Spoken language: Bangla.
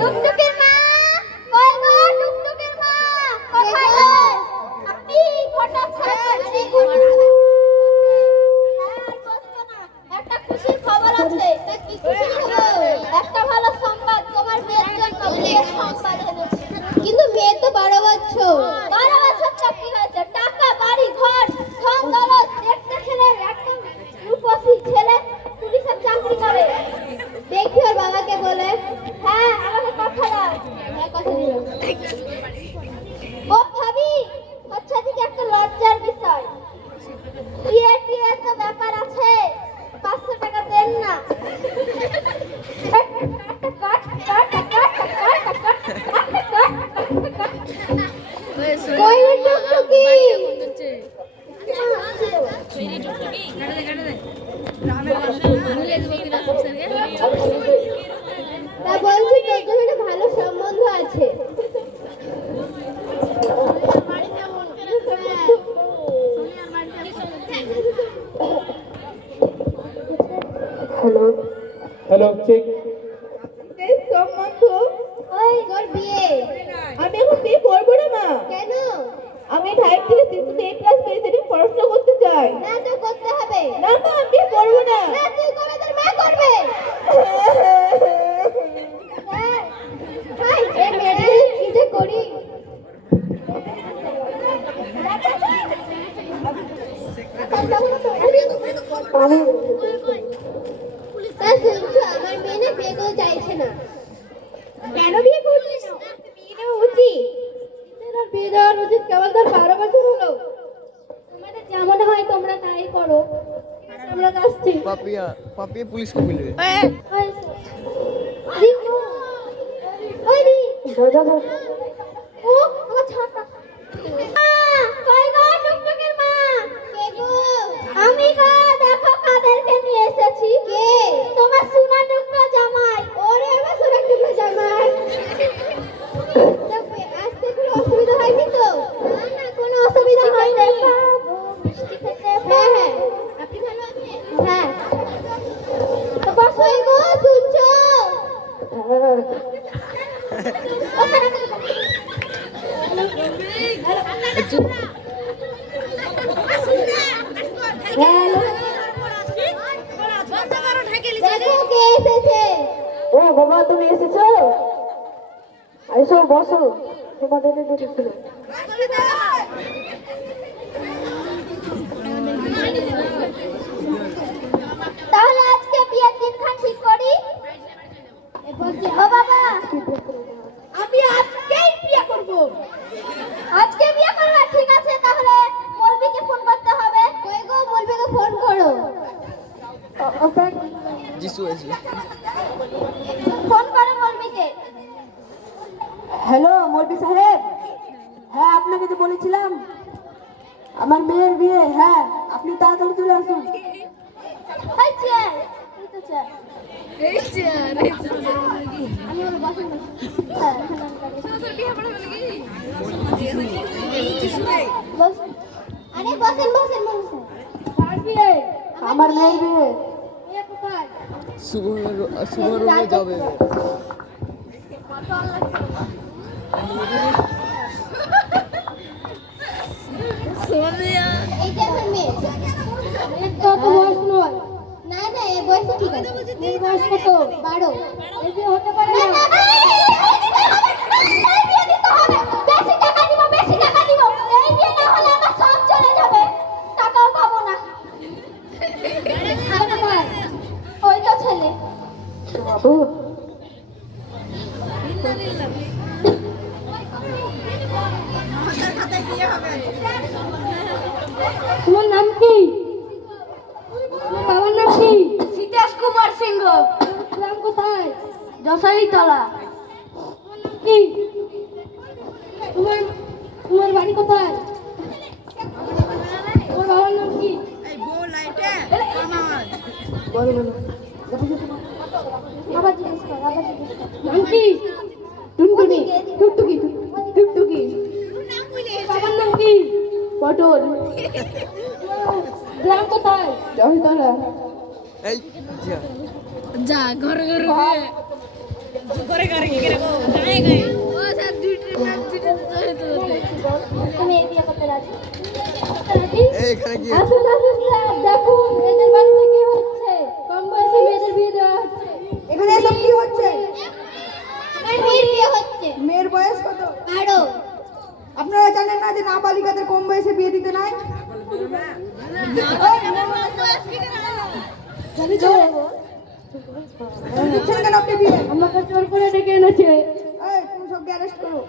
টুকটুকির মা, কই গো টুকটুকির মা, কোথায় গো? আপনি হঠাৎ একটা খুশির খবর আছে। তা কি খুশির খবর? একটা ভালো সংবাদ, তোমার মেয়ের জন্য বিয়ের সংবাদ এনেছি। কিন্তু মেয়ে তো 12 বছর। 12 বছরটা কি হয়েছে? টাকা, বাড়ি, ঘর, ধন দৌলত, দেখতে ছেলের একদম রূপসী ছেলে, পুলিশের চাকরি করে। দেখি ওর বাবাকে বলে। হ্যাঁ, আমাকে কথা দাও। হ্যাঁ, কথা দিলাম। ও ভাবি, হচ্ছে দিকে একটা লজ্জার বিষয়। বিয়ে তো ব্যাপার আছে, 500 টাকা দেন না। কই রে টুকটুকি? তা বলছি তোর জন্য একটা ভালো সম্বন্ধ আছে। Hello hello check. সম্বন্ধ? ওই তোর বিয়ে। আমি এখন বিয়ে করবো না মা। কেন? আমি 5 থেকে 6 তে A+ পেয়েছি, আমি পড়াশোনা করতে চাই। না, তো করতে হবে। না মা, আমি বিয়ে করবো না। না, তুই করবে, তোর মা করবে। হাই, এই মেয়েটা কি যে করি। তা শুনছো, আমার মেয়ে না বিয়ে করতে চাইছে না। কেন বিয়ে করছিস না? বিয়ে দেওয়া উচিত। বিয়ে দেওয়ার উচিত, কেবল তার 12 বছর হলো। তোমাদের যেমন হয় তোমরা তাই করো। আমরা আসছি। पापिया पापिया पुलिस को मिल रहे ও আমার ছাতা। কই গো টুকটুকির মা? কে গো? আমি গো, দেখো কাদেরকে নিয়ে এসেছি। কে? তোমার সোনা টুকরো জামাই। ওরে আমার সোনা টুকরো জামাই। আসতে কোনো অসুবিধা হয়নি তো? না না, কোনো অসুবিধা হয়নি। মিষ্টি খেতে? হ্যাঁ হ্যাঁ। আপনি ভালো আছেন? হ্যাঁ। তো বসো গো, শুনছো? দেখো কে এসেছে। ও বাবা, তুমি এসেছো? এসো বসো, তোমাদের দেখেছিল। তাহলে আজকে বিয়ের দিনখান ঠিক করি। ও বাবা, আমি আজকেই বিয়ে করব। আজকে বিয়ে করবে? ঠিক আছে, তাহলে মলবিকে ফোন করতে হবে। কই গো, মলবিকে ফোন করো। जिसु ऐसे ফোন করো মলবিকে। হ্যালো মৌলভী সাহেব, হ্যাঁ আপনাকে তো বলেছিলাম আমার মেয়ের বিয়ে। হ্যাঁ, আপনি তাড়াতাড়ি চলে আসুন। এই চেয়ার, এই তো চেয়ার। আমি বলে বসেন না। হ্যাঁ, বস- আরে বসেন বসেন বসেন। কার বিয়ে? আমার মেয়ের বিয়ে। বিয়ে কোথায়? सुबह रूम में जावे এই যে আমার মেয়ে। কত বয়স নয়? না না, এই বয়সে ঠিক আছে। এই বয়স কত? 12। এই বিয়ে হতে পারে না। এই বিয়ে দিতে হবে। বেশি টাকা দিব, বেশি টাকা দিব। এই বিয়ে না হলে আমার সব চলে যাবে। টাকাও পাবো না। টাকা কোথায়? ওই তো ছেলে। বাবু, তোমার নাম কি? তোমার বাবার নাম কি? সীতেশ কুমার সিংহ। গ্রাম কোথায়? যশোরীতলা। তোমার নাম কি? তোমার তোমার বাড়ি কোথায়? তোমার বাবার নাম কি? বলো বলো। আবার জিজ্ঞেস কর, আবার জিজ্ঞেস কর। নাম কি? টুনটুনি, টুকটুকি, টুকটুকি। বাবার নাম কি? পটল। গ্রাম কোথায়? জয়তলা। এই যা যা ঘরে ঘরে তুমি এই বিয়ে করতে রাজি? এখানে কি আসুন আসুন স্যার, দেখুন এদের বাড়িতে কি হচ্ছে। কম বয়সী মেয়েদের বিয়ে দেওয়া হচ্ছে। এখানে এসব কি হচ্ছে? আমার মেয়ের বিয়ে হচ্ছে। মেয়ের বয়স কত? 12। আপনারা জানেন না যে নাবালিকাদের কম বয়সে বিয়ে দিতে নাই? দিচ্ছেন কেন আপনি বিয়ে? আমাকে জোর করে ডেকে এনেছে। এই, তুমি সবকে অ্যারেস্ট করো।